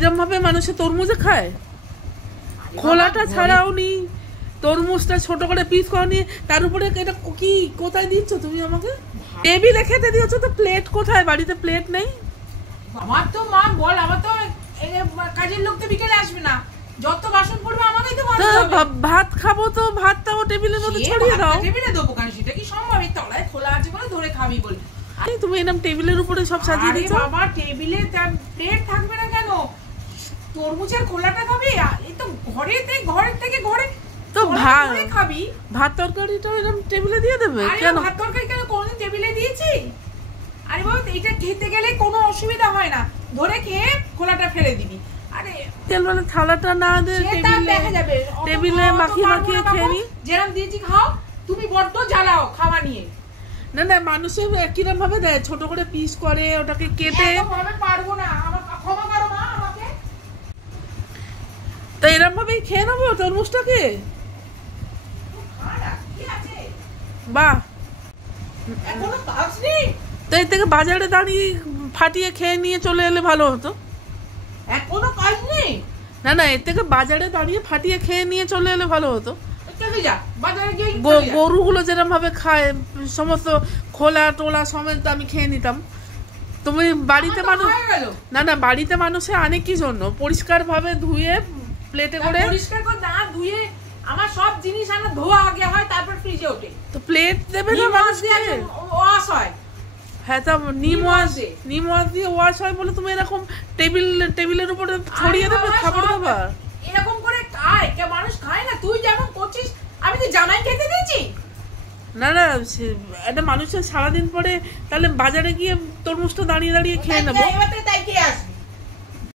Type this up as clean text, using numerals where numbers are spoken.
কিরম ভাবে মানুষে তরমুজে খায়, খোলাটা ছাড়াও নি, তরমুজটা ছোট করে পিস করে নিয়ে তার উপরে এটা কি কোথায় দিচ্ছ তুমি আমাকে? টেবিলে খেতে দিয়েছো তো, প্লেট কোথায়? বাড়িতে প্লেট নেই। আমার তো মা বল, আমার তো কাজের লোক তো বিকেলে আসবে না, যত বাসন পড়বে আমাকেই তো মাজতে হবে। ভাত খাবো তো ভাতটাও টেবিলের মধ্যে ছড়িয়ে দাও। টেবিলে দেবো কেন? সেটা কি সম্ভব? এই তলায় খোলা আছে বলে ধরে খাবি বলে। আরে তুমি এরকম টেবিলের উপরে সব সাজিয়ে দিচ্ছ। বাবা টেবিলে প্লেট থাকবে না কেন? তরমুজের খোলাটা খাবি? এই তো ঘরের থেকে ঘরে তো খাবি। ভাত তরকারিটা এরকম টেবিলে দিয়ে দেবে কেন? ভাত তরকারি কেন কোনদিন টেবিলে দিয়েছি? আরে বাবা এটা খেতে গেলে কোনো অসুবিধা হয় না, ধরে খেয়ে খোলাটা ফেলে দিবি। আরে তেল মানে থালাটা না দে টেবিলে মাখিয়ে খেয়ে নি। যেরকম দিয়েছি খাও, তুমি বড্ড জ্বালাও খাওয়া নিয়ে। না না, মানুষের কিরম ভাবে দেয়, ছোট করে পিস করে ওটাকে কেটে। পারবো না, ক্ষমা করো মা আমাকে। তো এরম ভাবেই খেয়ে নেবো তরমুজটাকে। বাহ, এখনো কাজ নেই তো এর থেকে বাজারে দাঁড়িয়ে ফাটিয়ে খেয়ে নিয়ে চলে এলে ভালো হতো। এখনো কাজ নেই। না না, এর থেকে বাজারে দাঁড়িয়ে ফাটিয়ে খেয়ে নিয়ে চলে এলে ভালো হতো। গরুগুলো যেরকম ভাবে খায় সমস্ত খোলা টোলা সমেত আমি খেয়ে নিতাম। তুমি বাড়িতে মানুষ না না, বাড়িতে মানুষে আনে কি জন্য? পরিষ্কার ভাবে ধুয়ে প্লেটে করে। পরিষ্কার করে না ধুয়ে আমার সব জিনিস আনা ধোয়া আগে হয়, তারপর ফ্রিজে ওঠে। তো প্লেট দেবে না মানুষকে, ওয়াশ হয়। হ্যাঁ, তা নিম ওয়াশ দিয়ে ওয়াশ হয় বলে তুমি এরকম টেবিলের উপরে ছড়িয়ে দেবে খাবার দাবার? এরকম করে খায় কে? মানুষ খায় না। তুই যেমন করছিস, আমি তো জামাই খেতে দিয়েছি। না না, একটা মানুষের সারাদিন পরে তাহলে বাজারে গিয়ে তরমুজটা দাঁড়িয়ে দাঁড়িয়ে খেয়ে নেবো। এবার থেকে তাই খেয়ে আসবি।